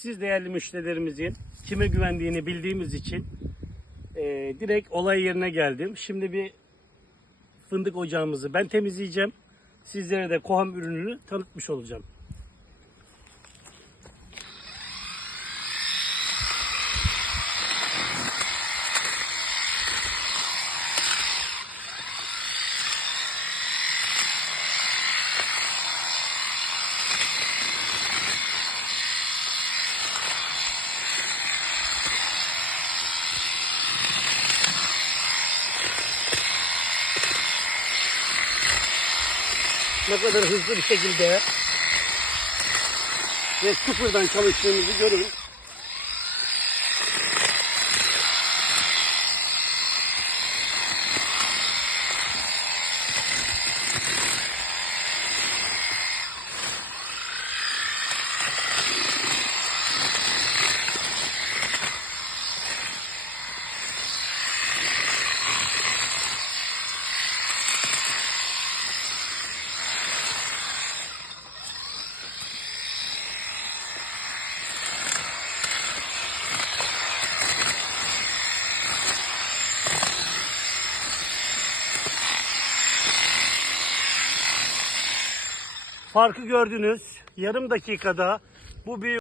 Siz değerli müşterilerimizin kime güvendiğini bildiğimiz için e, direkt olay yerine geldim. Şimdi bir fındık ocağımızı ben temizleyeceğim. Sizlere de Koham ürününü tanıtmış olacağım. Ne kadar hızlı bir şekilde ve sıfırdan çalıştığımızı görün. Farkı gördünüz. Yarım dakikada bu bir